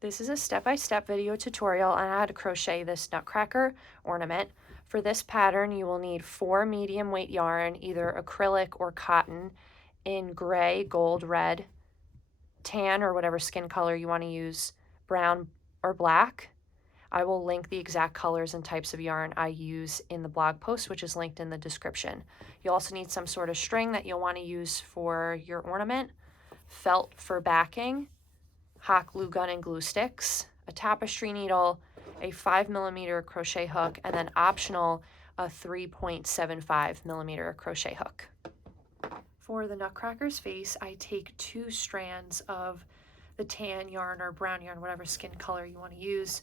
This is a step-by-step video tutorial on how to crochet this nutcracker ornament. For this pattern, you will need 4 medium weight yarn, either acrylic or cotton, in gray, gold, red, tan, or whatever skin color you want to use, brown or black. I will link the exact colors and types of yarn I use in the blog post, which is linked in the description. You'll also need some sort of string that you'll want to use for your ornament, felt for backing, hot glue gun and glue sticks, a tapestry needle, a 5mm crochet hook, and then optional, a 3.75mm crochet hook. For the nutcracker's face, I take 2 strands of the tan yarn or brown yarn, whatever skin color you want to use,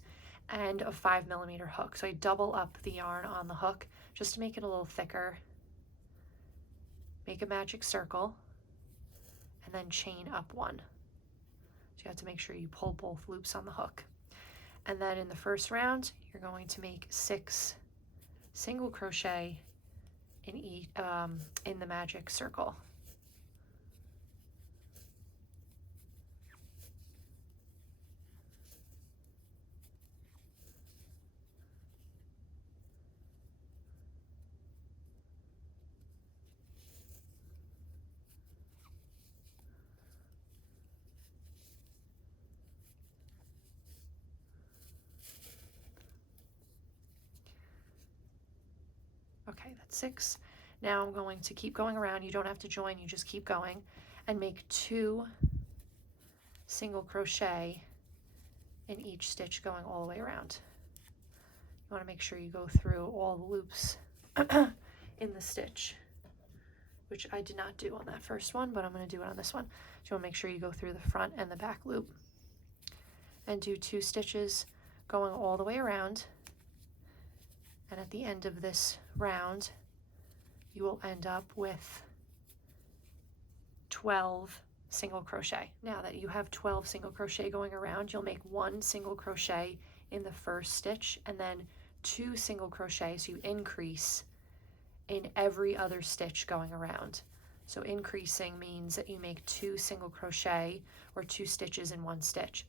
and a 5mm hook. So I double up the yarn on the hook just to make it a little thicker. Make a magic circle, and then chain up 1. So you have to make sure you pull both loops on the hook. And then in the first round, you're going to make 6 single crochet in the magic circle. Okay, that's 6. Now I'm going to keep going around. You don't have to join, you just keep going and make 2 single crochet in each stitch going all the way around. You want to make sure you go through all the loops in the stitch, which I did not do on that first one, but I'm going to do it on this one. So you want to make sure you go through the front and the back loop and do 2 stitches going all the way around. And at the end of this round, you will end up with 12 single crochet. Now that you have 12 single crochet going around, you'll make 1 single crochet in the first stitch and then 2 single crochet, so you increase in every other stitch going around. So increasing means that you make 2 single crochet or 2 stitches in 1 stitch.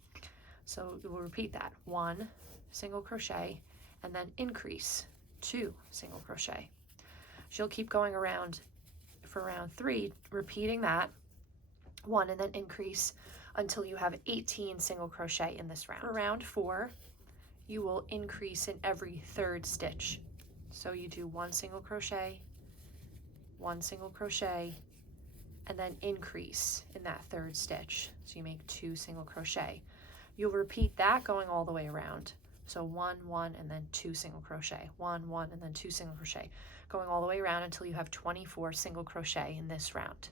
So we'll repeat that. 1 single crochet and then increase 2 single crochet. She'll keep going around for round 3, repeating that 1 and then increase until you have 18 single crochet in this round. For round 4, you will increase in every 3rd stitch. So you do 1 single crochet, 1 single crochet, and then increase in that 3rd stitch. So you make 2 single crochet. You'll repeat that going all the way around. So 1, 1, and then 2 single crochet, 1, 1, and then 2 single crochet, going all the way around until you have 24 single crochet in this round.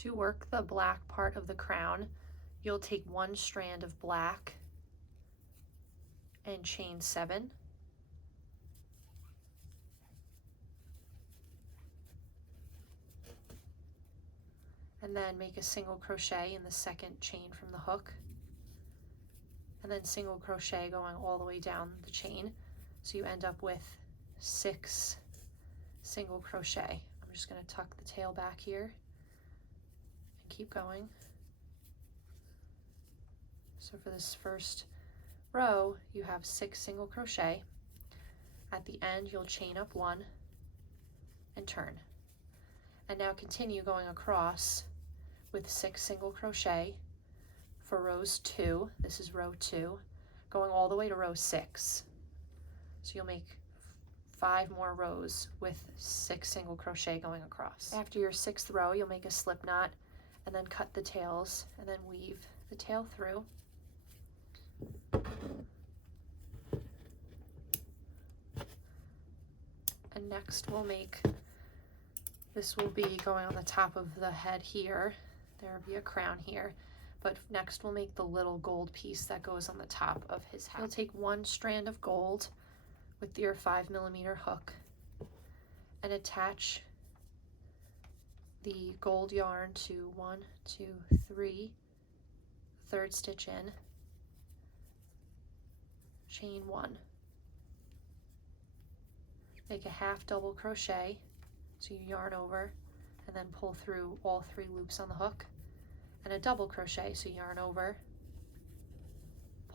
To work the black part of the crown, you'll take 1 strand of black and chain 7. And then make a single crochet in the 2nd chain from the hook. And then single crochet going all the way down the chain. So you end up with 6 single crochet. I'm just going to tuck the tail back here and keep going. So for this first row, you have 6 single crochet. At the end, you'll chain up 1 and turn. And now continue going across with 6 single crochet for rows 2, this is row 2, going all the way to row 6. So you'll make 5 more rows with 6 single crochet going across. After your 6th row, you'll make a slip knot and then cut the tails and then weave the tail through. And next we'll make, this will be going on the top of the head here. There will be a crown here. But next we'll make the little gold piece that goes on the top of his hat. You'll take 1 strand of gold with your 5mm hook and attach the gold yarn to 1, 2, 3, 3rd stitch in, chain 1. Make a half double crochet, so you yarn over and then pull through all 3 loops on the hook, and a double crochet, so yarn over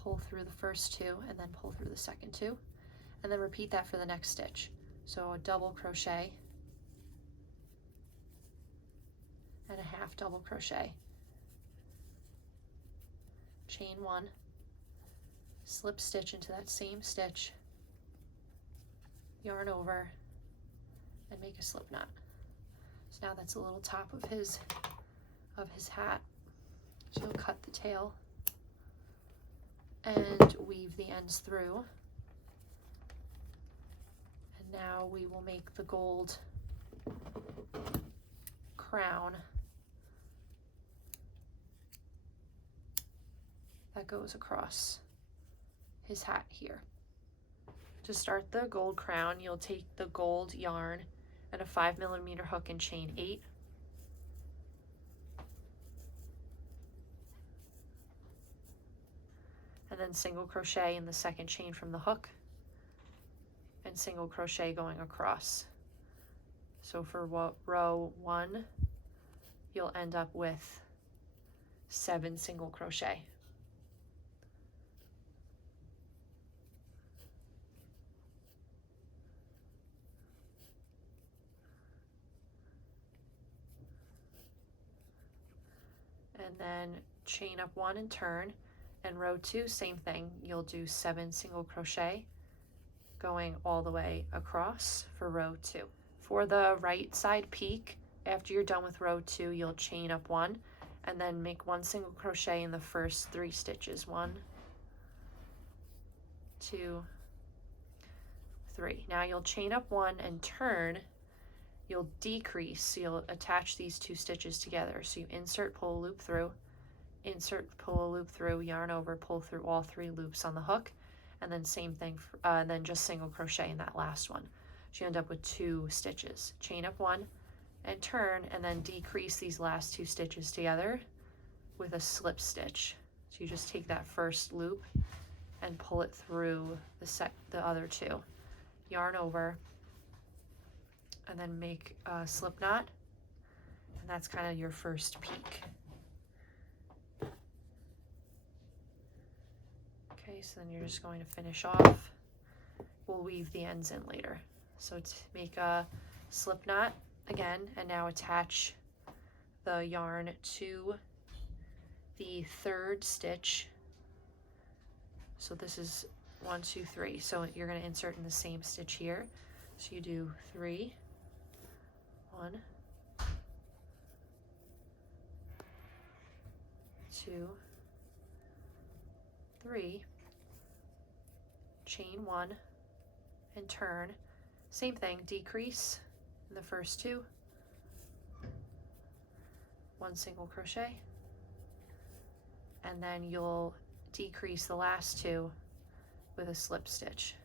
pull through the first two and then pull through the second two, and then repeat that for the next stitch. So a double crochet and a half double crochet, chain one, slip stitch into that same stitch, yarn over, and make a slip knot. So now that's a little top of his hat. So you'll cut the tail and weave the ends through. And now we will make the gold crown that goes across his hat here. To start the gold crown, you'll take the gold yarn and a 5mm hook and chain 8. And then single crochet in the second chain from the hook and single crochet going across. So for row 1, you'll end up with 7 single crochet. And then chain up 1 and turn, and row 2, same thing. You'll do 7 single crochet going all the way across for row 2. For the right side peak, after you're done with row 2, you'll chain up 1 and then make 1 single crochet in the first 3 stitches. 1, 2, 3. Now you'll chain up 1 and turn. You'll decrease, so you'll attach these 2 stitches together. So you insert, pull a loop through, insert, pull a loop through, yarn over, pull through all 3 loops on the hook, and then same thing, and then just single crochet in that last one. So you end up with 2 stitches. Chain up 1 and turn, and then decrease these last 2 stitches together with a slip stitch. So you just take that first loop and pull it through the other 2. Yarn over, and then make a slip knot, and that's kind of your first peak. Okay, so then you're just going to finish off. We'll weave the ends in later. So to make a slip knot again, and now attach the yarn to the 3rd stitch. So this is 1, 2, 3. So you're going to insert in the same stitch here. So you do 3, 1, 2, 3, chain 1 and turn. Same thing, decrease in the first 2, 1 single crochet, and then you'll decrease the last 2 with a slip stitch.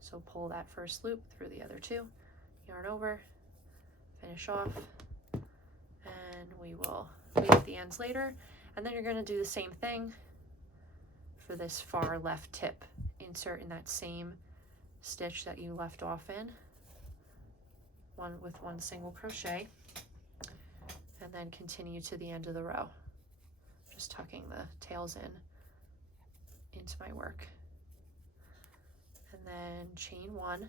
So pull that first loop through the other 2, yarn over, finish off, and we will weave the ends later. And then you're going to do the same thing for this far left tip. Insert in that same stitch that you left off in, with 1 single crochet, and then continue to the end of the row, just tucking the tails into my work. And then chain 1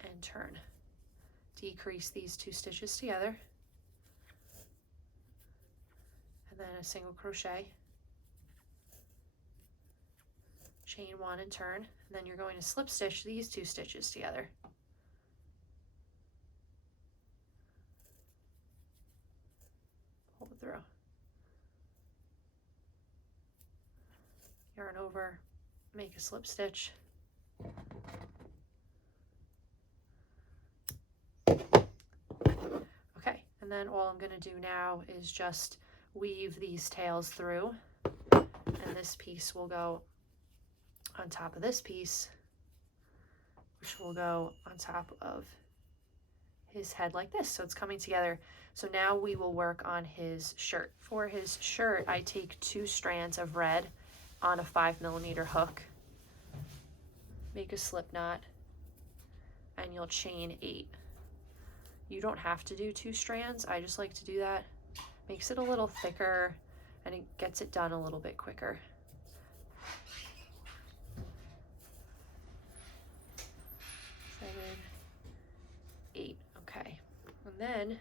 and turn. Decrease these 2 stitches together, and then a single crochet, chain 1 and turn, and then you're going to slip stitch these 2 stitches together. Pull it through. Yarn over, make a slip stitch. Okay, and then all I'm going to do now is just weave these tails through, and this piece will go on top of this piece, which will go on top of his head like this. So it's coming together. So now we will work on his shirt. For his shirt, I take 2 strands of red on a 5mm hook, make a slip knot, and you'll chain 8. You don't have to do 2 strands. I just like to do that. Makes it a little thicker and it gets it done a little bit quicker. 7, 8, okay. And then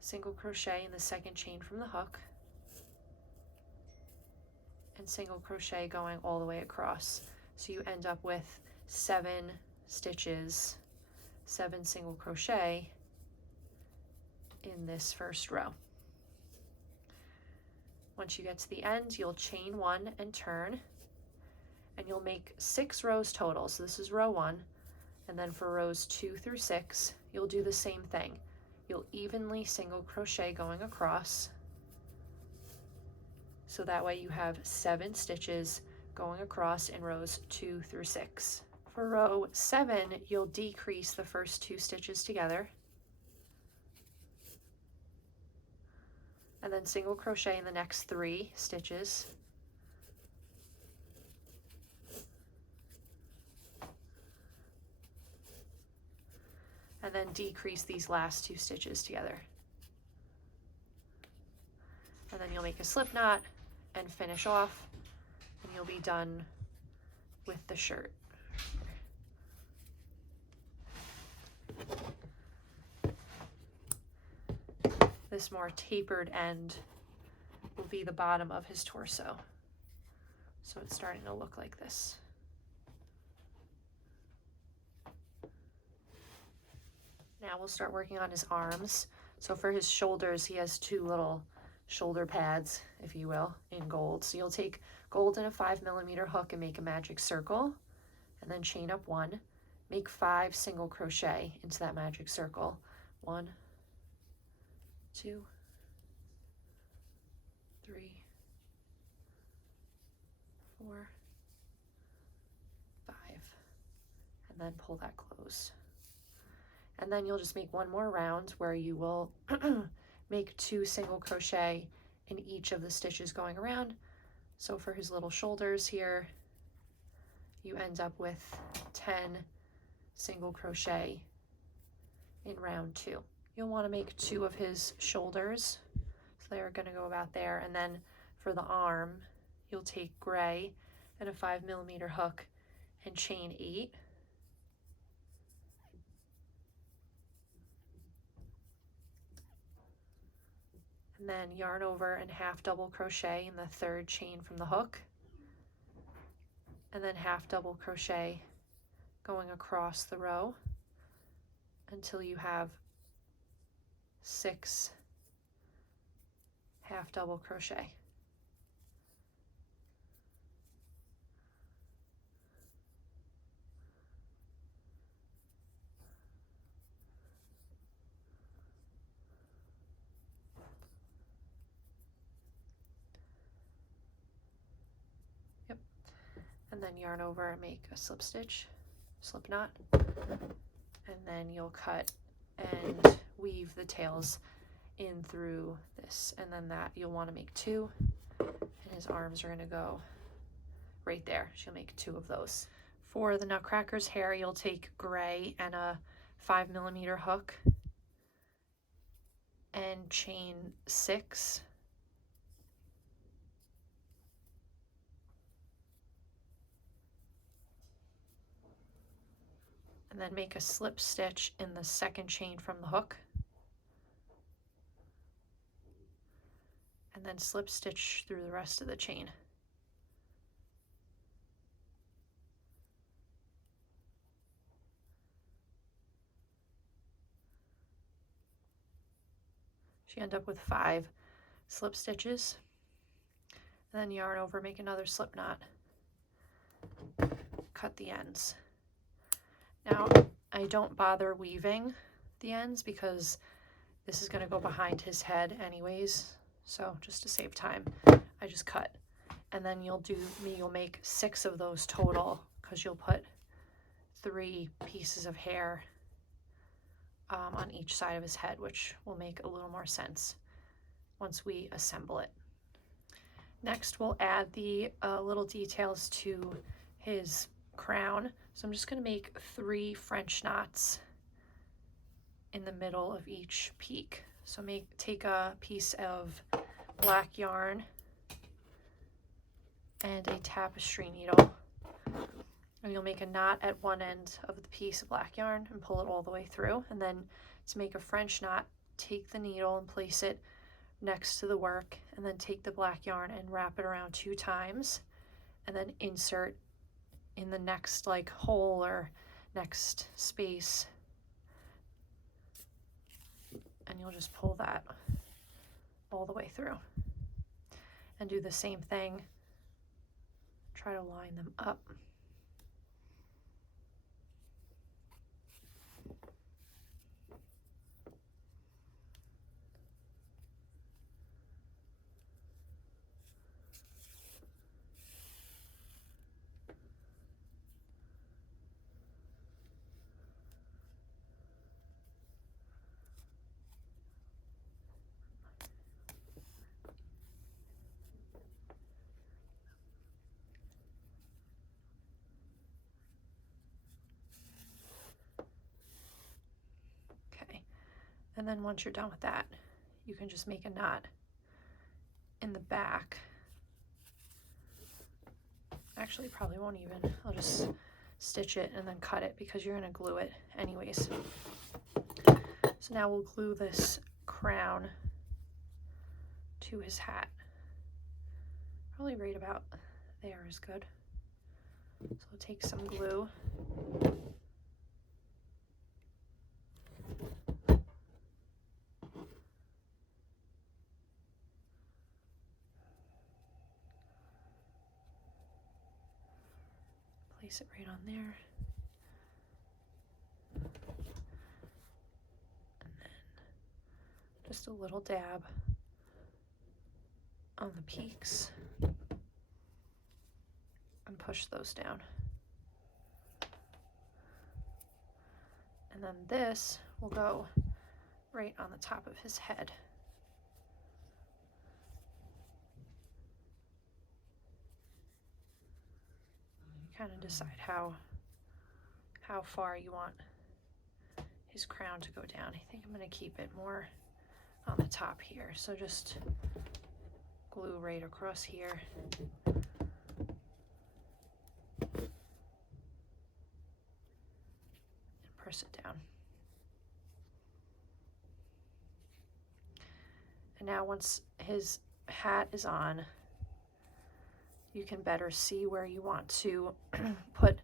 single crochet in the second chain from the hook, and single crochet going all the way across. So you end up with 7 stitches, 7 single crochet in this first row. Once you get to the end, you'll chain 1 and turn, and you'll make 6 rows total. So this is row 1, and then for rows 2 through 6, you'll do the same thing. You'll evenly single crochet going across, so that way you have 7 stitches going across in rows 2 through 6. For row 7, you'll decrease the first 2 stitches together, and then single crochet in the next 3 stitches. And then decrease these last 2 stitches together. And then you'll make a slip knot and finish off, and you'll be done with the shirt. This more tapered end will be the bottom of his torso. So it's starting to look like this. Now we'll start working on his arms. So for his shoulders, he has 2 little shoulder pads, if you will, in gold. So you'll take gold and a 5mm hook and make a magic circle, and then chain up 1. Make 5 single crochet into that magic circle. 1, 2, 3, 4, 5, and then pull that close. And then you'll just make 1 more round where you will make 2 single crochet in each of the stitches going around. So for his little shoulders here, you end up with 10 single crochet in round 2. You'll want to make 2 of his shoulders, so they're going to go about there. And then for the arm, you'll take gray and a 5mm hook and chain 8. And then yarn over and half double crochet in the 3rd chain from the hook, and then half double crochet going across the row until you have 6 half double crochet. And then yarn over and make a slip stitch, slip knot, and then you'll cut and weave the tails in through this, and then that you'll want to make 2, and his arms are going to go right there. She'll make 2 of those. For the Nutcracker's hair, you'll take gray and a 5mm hook and chain 6. And then make a slip stitch in the 2nd chain from the hook. And then slip stitch through the rest of the chain. So you end up with 5 slip stitches. And then yarn over, make another slip knot. Cut the ends. Now, I don't bother weaving the ends because this is going to go behind his head anyways. So just to save time, I just cut. And then you'll make 6 of those total, because you'll put 3 pieces of hair on each side of his head, which will make a little more sense once we assemble it. Next, we'll add the little details to his crown. So I'm just going to make 3 French knots in the middle of each peak. So take a piece of black yarn and a tapestry needle. And you'll make a knot at one end of the piece of black yarn and pull it all the way through. And then to make a French knot, take the needle and place it next to the work, and then take the black yarn and wrap it around 2 times, and then insert in the next like hole or next space, and you'll just pull that all the way through. And do the same thing, try to line them up. And then once you're done with that, you can just make a knot in the back. Actually, probably won't even. I'll just stitch it and then cut it because you're going to glue it anyways. So now we'll glue this crown to his hat. Probably right about there is good. So we'll take some glue. Place it right on there. And then just a little dab on the peaks and push those down. And then this will go right on the top of his head. Kind of decide how far you want his crown to go down. I think I'm going to keep it more on the top here. So just glue right across here. And press it down. And now once his hat is on, you can better see where you want to put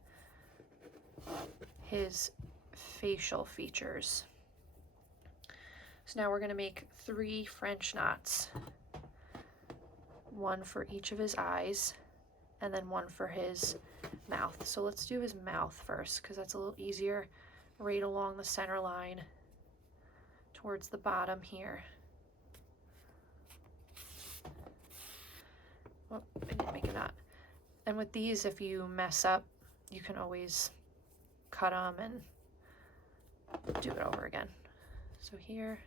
his facial features. So now we're going to make 3 French knots, 1 for each of his eyes, and then 1 for his mouth. So let's do his mouth first, because that's a little easier, right along the center line towards the bottom here. Oh, I didn't make a knot. And with these, if you mess up, you can always cut them and do it over again. So here.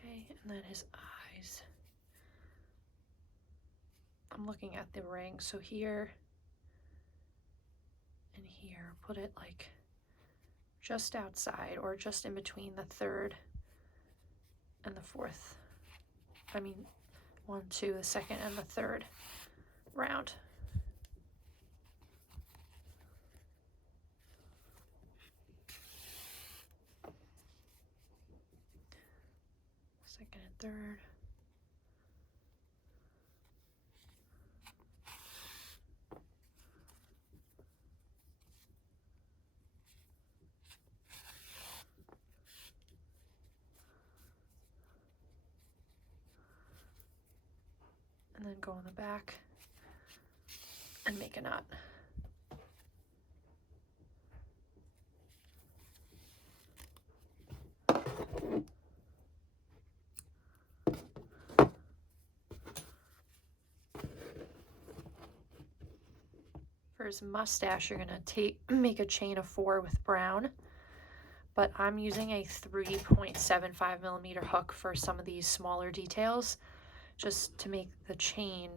Okay, and then his eyes. I'm looking at the ring, so here and here, put it like just outside or just in between the 3rd and the 4th. I mean, 1, 2, the 2nd and the 3rd round. Second and 3rd. And then go on the back and make a knot. For his mustache, you're gonna make a chain of 4 with brown, but I'm using a 3.75 millimeter hook for some of these smaller details, just to make the chain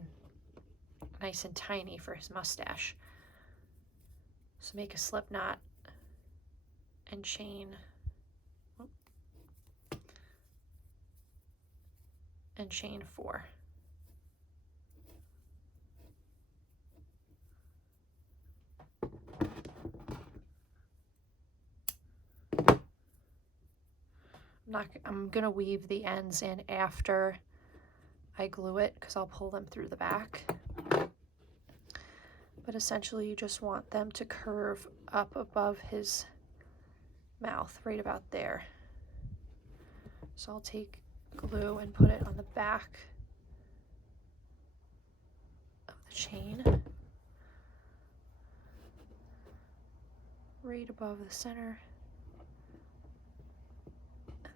nice and tiny for his mustache. So make a slip knot and chain and chain 4. I'm gonna weave the ends in after I glue it because I'll pull them through the back. But essentially you just want them to curve up above his mouth, right about there. So I'll take glue and put it on the back of the chain, right above the center,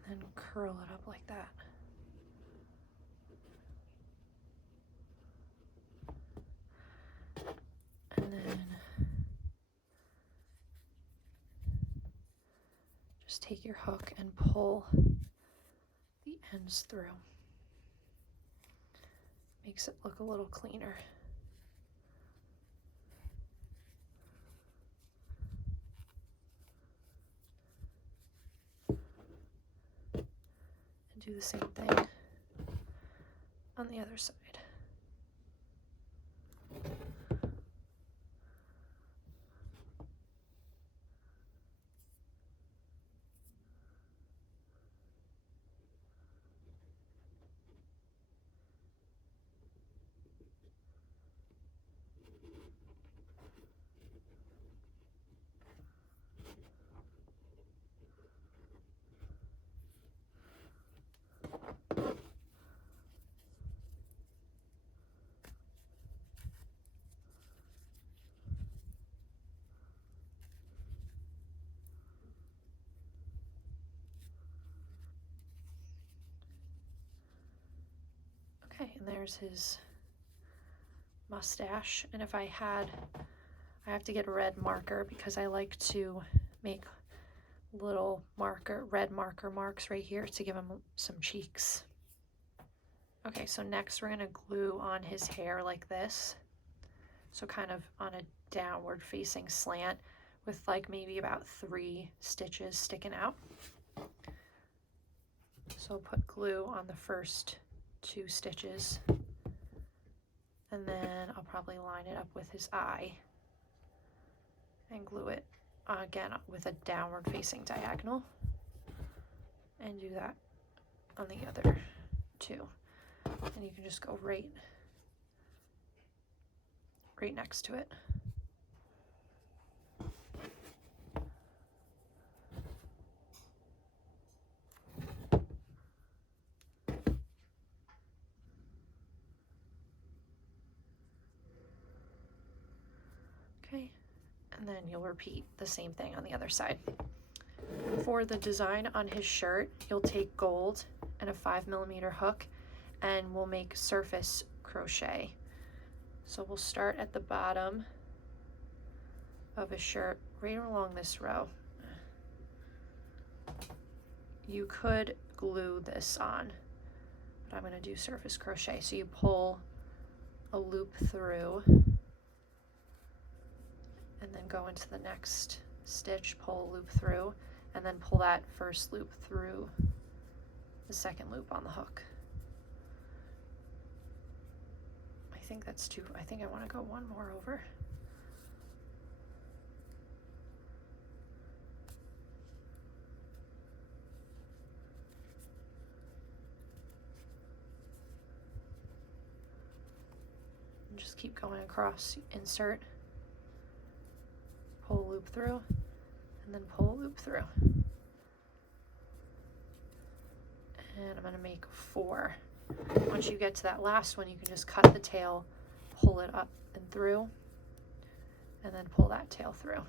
and then curl it up like that. And then just take your hook and pull the ends through. Makes it look a little cleaner. And do the same thing on the other side. Okay, and there's his mustache. And if I have to get a red marker because I like to make little red marker marks right here to give him some cheeks. Okay, so next we're gonna glue on his hair like this. So kind of on a downward facing slant with like maybe about 3 stitches sticking out. So put glue on the first 2 stitches, and then I'll probably line it up with his eye and glue it again with a downward facing diagonal, and do that on the other 2. And you can just go right next to it. Okay, and then you'll repeat the same thing on the other side. For the design on his shirt, you'll take gold and a 5 millimeter hook, and we'll make surface crochet. So we'll start at the bottom of his shirt, right along this row. You could glue this on, but I'm going to do surface crochet. So you pull a loop through, and then go into the next stitch, pull a loop through, and then pull that first loop through the second loop on the hook. I think that's 2. I think I want to go 1 more over. And just keep going across, insert, pull a loop through, and then pull a loop through. And I'm going to make 4. Once you get to that last one, you can just cut the tail, pull it up and through, and then pull that tail through.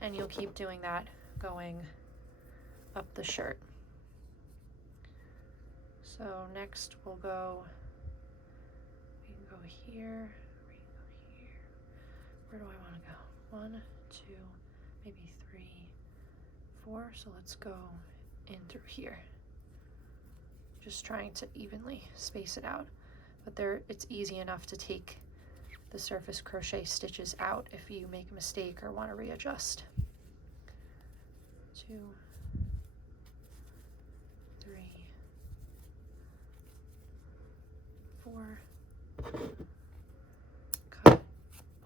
And you'll keep doing that going up the shirt. So next we can go here, we can go here. Where do I want to go? 1, 2, maybe 3, 4, so let's go in through here. Just trying to evenly space it out, but it's easy enough to take the surface crochet stitches out if you make a mistake or want to readjust. 2, 3, 4, cut,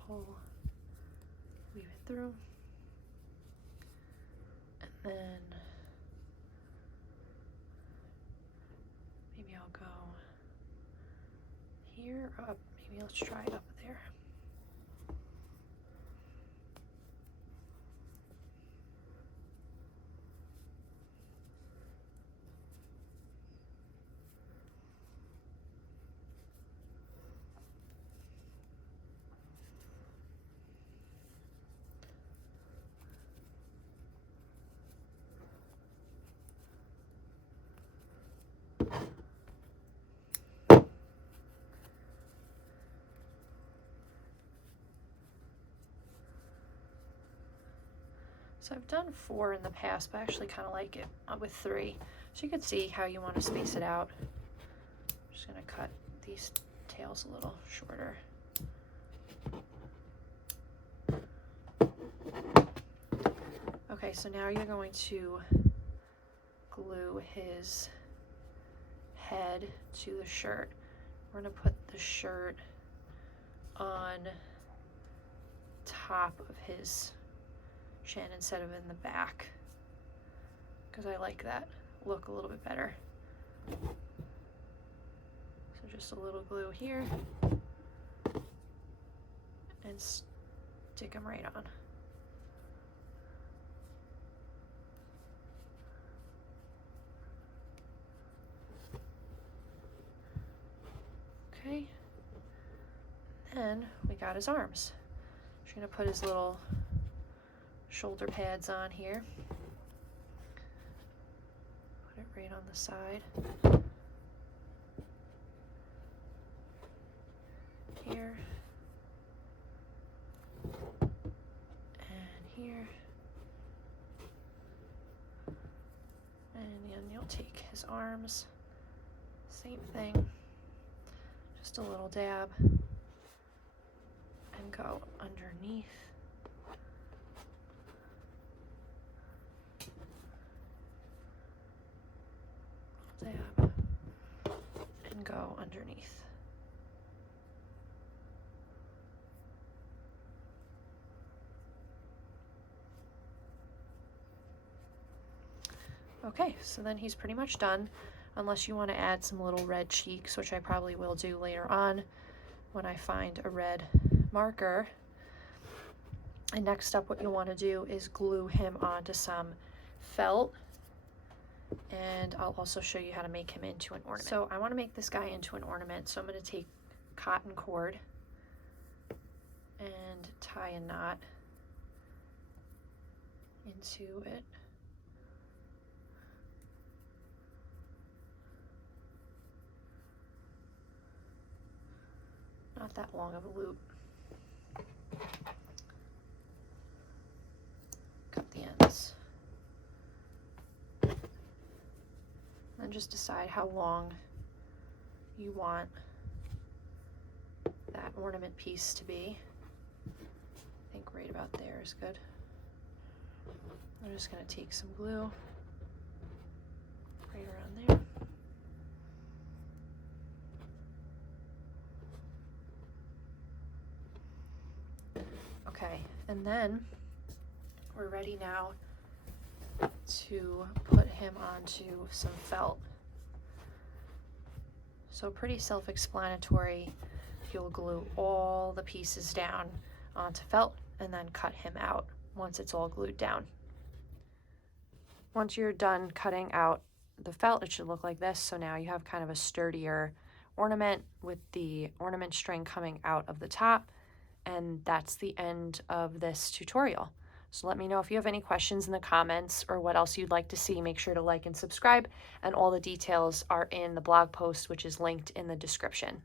pull, weave it through, and then maybe I'll go here or up. Maybe let's try it up there. So I've done 4 in the past, but I actually kind of like it with 3. So you can see how you want to space it out. I'm just going to cut these tails a little shorter. Okay, so now you're going to glue his head to the shirt. We're going to put the shirt on top of his shin instead of in the back, because I like that look a little bit better. So just a little glue here and stick them right on. Okay, then we got his arms. Just gonna put his little shoulder pads on here. Put it right on the side. Here. And here. And then you'll take his arms. Same thing. Just a little dab. And go underneath. Dab and go underneath. Okay, so then he's pretty much done, unless you want to add some little red cheeks, which I probably will do later on when I find a red marker. And next up, what you want to do is glue him onto some felt. And I'll also show you how to make him into an ornament. So I want to make this guy into an ornament, so I'm going to take cotton cord and tie a knot into it. Not that long of a loop. Cut the ends. And just decide how long you want that ornament piece to be. I think right about there is good. I'm just going to take some glue right around there. Okay, and then we're ready now to put him onto some felt. So pretty self-explanatory. You'll glue all the pieces down onto felt and then cut him out once it's all glued down. Once you're done cutting out the felt, it should look like this. So now you have kind of a sturdier ornament with the ornament string coming out of the top. And that's the end of this tutorial. So let me know if you have any questions in the comments or what else you'd like to see. Make sure to like and subscribe, and all the details are in the blog post, which is linked in the description.